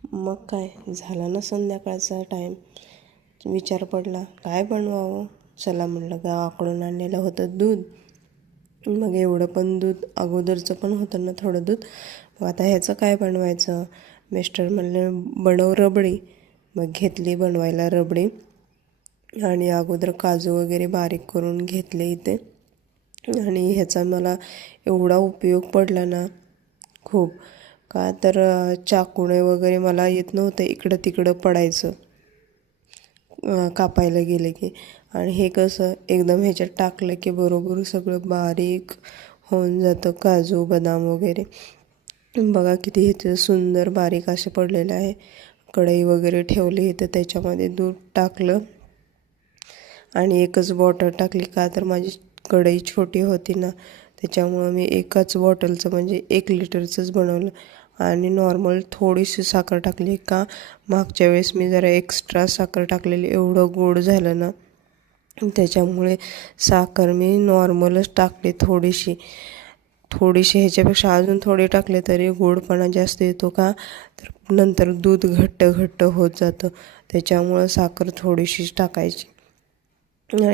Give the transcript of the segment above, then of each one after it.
मग काय झाला ना संध्याकाळचा टाईम. विचार पडला काय बनवावं. चला म्हणलं गावाकडून आणलेलं होतं दूध. मग एवढं पण दूध अगोदरचं पण होतं ना थोडं दूध. मग आता ह्याचं काय बनवायचं. मिस्टर म्हणले बनव रबडी. मग घेतली बनवायला रबडी आणि अगोदर काजू वगैरे बारीक करून घेतले इथे. आणि ह्याचा मला एवढा उपयोग पडला ना खूप. का तर चाकूने वगैरे मला येत नव्हतं, इकडं तिकडं पडायचं कापायला गेले की. आणि हे कसं एकदम ह्याच्यात टाकलं की बरोबर सगळं बारीक होऊन जातं, काजू बदाम वगैरे. बघा किती ह्याचं सुंदर बारीक असे पडलेलं आहे. कढई वगैरे ठेवली तर त्याच्यामध्ये दूध टाकलं आणि एकच बॉटल टाकली. का तर माझी कढई छोटी होती ना, त्याच्यामुळं मी एकाच बॉटलचं म्हणजे 1 लिटरचंच बनवलं. आणि नॉर्मल थोडीशी साखर टाकली. का मागच्या वेळेस मी जरा एक्स्ट्रा साखर टाकलेली, एवढं गोड झालं ना, त्याच्यामुळे साखर मी नॉर्मलच टाकली थोडीशी. ह्याच्यापेक्षा अजून थोडे टाकले तरी गोडपणा जास्त येतो. का तर नंतर दूध घट्ट होत जातं, त्याच्यामुळं साखर थोडीशीच टाकायची.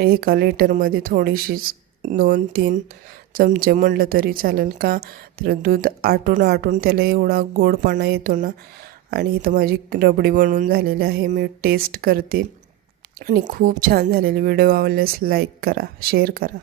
1 लिटरमध्ये थोडीशीच 2-3 चमचे म्हणलं तरी चालेल. का तर दूध आटून त्याला एवढा गोडपणा येतो ना. आणि इथं माझी रबडी बनवून झालेली आहे. मी टेस्ट करते आणि खूप छान झालेली. व्हिडिओ आवडल्यास लाईक करा, शेअर करा.